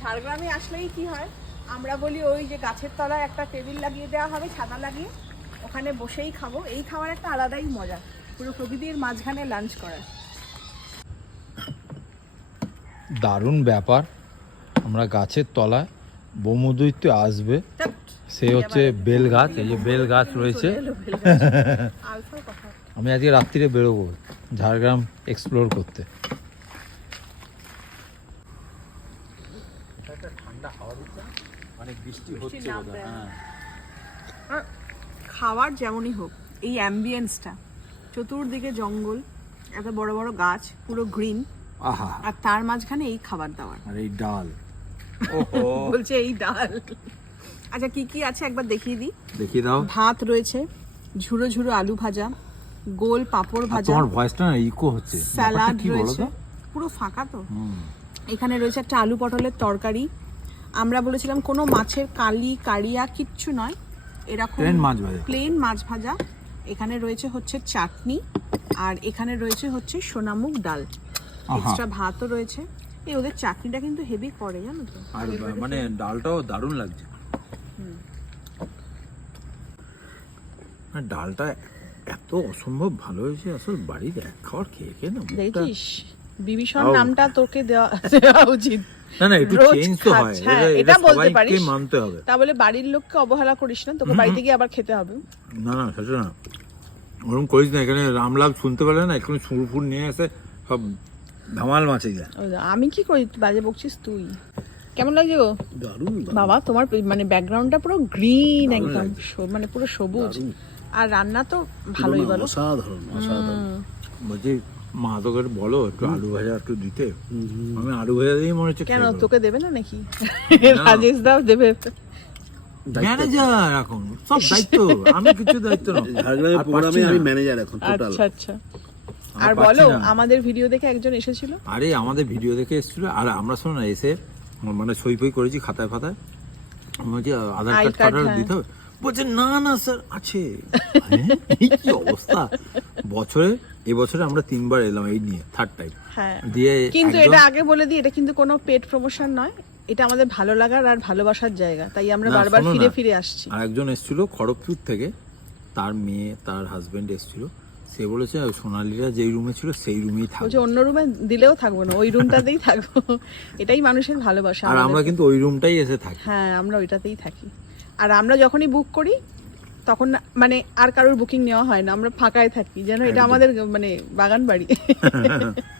ঝাড়গ্রামে আসলেই কি হয়? আমরা বলি ওই যে গাছের তলায় একটা টেবিল লাগিয়ে দেওয়া হবে ছাতা লাগিয়ে ওখানে বসেই খাব। এই খাওয়ার একটা আলাদাই মজা। পুরো প্রকৃতির মাঝখানে লাঞ্চ করা দারুণ ব্যাপার। আমরা গাছের তলায় বৌমদৈত্য আসবে। সে হচ্ছে বেল গাছ এই যে বেল গাছ রয়েছে। আমি আজকে রাত্রিরে বেরোবো ঝাড়গ্রাম এক্সপ্লোর করতে। অনেক বৃষ্টি বৃষ্টি হচ্ছে হ্যাঁ। খাওয়ার যেমনই হোক এই অ্যাম্বিয়েন্সটা চতুর্দিকে জঙ্গল এত বড় বড় গাছ পুরো গ্রিন আহা। আর তার মাঝখানে এই খাবার দাবার। আর এই ডাল। বলছে এই ডাল। আচ্ছা কি কি আছে একবার দেখিয়ে দিই? দেখিয়ে দাও। ভাত রয়েছে ঝুরো ঝুরো আলু ভাজা গোল পাঁপড় ভাজা তোমার ভয়েসটা না ইকো হচ্ছে। স্যালাড রয়েছে। পুরো ফাঁকা তো। এখানে রয়েছে একটা আলু পটলের তরকারি আমরা বলেছিলাম কোনো মাছের কালি কারিয়া কিচ্ছু নয়। এরকম প্লেন মাছ ভাজা। প্লেন মাছ ভাজা। এখানে রয়েছে হচ্ছে চাটনি আর এখানে রয়েছে হচ্ছে সোনামুগ ডাল। এক্সট্রা ভাতও রয়েছে। এই ওদের চাটনিটা কিন্তু হেভি করে জানো তো। আর মানে ডালটাও দারুণ লাগছে। আর ডালটা এত অসম্ভব ভালো হয়েছে আসল বাড়ির এক খাওয়ার খেয়ে খেয়ে না দেখিস বিভীষণ নামটা তোকে দেওয়া দেওয়া উচিত। না না একটু চেঞ্জ তো হয়। হ্যাঁ, এটা- বলতে পারিস। মানতে হবে। তা বলে বাড়ির লোককে অবহেলা করিস না তোকে বাড়িতে গিয়ে আবার খেতে হবে। না না সেটা না। ওরকম করিস না এখানে রামলাভ শুনতে পারলে না এখানে সুরফুর নিয়ে আসে সব ধামাল মাছে যায় আমি কি করি? বাজে বকছিস তুই। কেমন লাগছে গো? দারুণ বাবা তোমার মানে ব্যাকগ্রাউন্ডটা পুরো গ্রিন একদম মানে পুরো সবুজ। আর রান্না তো ভালোই বলো। অসাধারণ অসাধারণ। বলছি মা তোকে বলো একটু আলু ভাজা একটু দিতে। আমি আলু ভাজা দিয়েই মনে হচ্ছে কেন তোকে দেবে না নাকি? রাজেশ দাও দেবে। ম্যানেজার এখন সব দায়িত্ব। আমি কিছু দায়িত্ব না ঝাড়গ্রামের প্রোগ্রামে আমি ম্যানেজার এখন টোটাল আচ্ছা আচ্ছা। আর বলো আমাদের ভিডিও দেখে একজন এসেছিল? আরে আমাদের ভিডিও দেখে এসেছিল। আর আমরা শোনো না এসে মানে সই ফই করেছি খাতায় ফাতায়। বলছি আধার কার্ড হ্যাঁ। দিতে হবে? বলছে না না স্যার আছে? কি অবস্থা? বছরে এবছরে আমরা তিনবার এলাম এই নিয়ে থার্ড টাইম হ্যাঁ। দিয়ে কিন্তু এটা আগে বলে দিই এটা কিন্তু কোনো পেড প্রমোশন নয়। এটা আমাদের ভালো লাগার আর ভালোবাসার জায়গা তাই আমরা বারবার ফিরে ফিরে আসছি। আর একজন এসেছিল খড়গপুর থেকে তার মেয়ে তার হাজবেন্ড এসেছিল। সে বলেছে সোনালীরা যেই রুমে ছিল সেই রুমেই থাকবে। অন্য রুমে দিলেও থাকব না ওই রুমটাতেই থাকব। এটাই মানুষের ভালোবাসা আর আমরা কিন্তু ওই রুমটাই এসে থাকি। হ্যাঁ আমরা ওইটাতেই থাকি। আর আমরা যখনই বুক করি তখন মানে আর কারোর বুকিং নেওয়া হয় না আমরা ফাঁকায় থাকি যেন এটা আমাদের মানে বাগান বাড়ি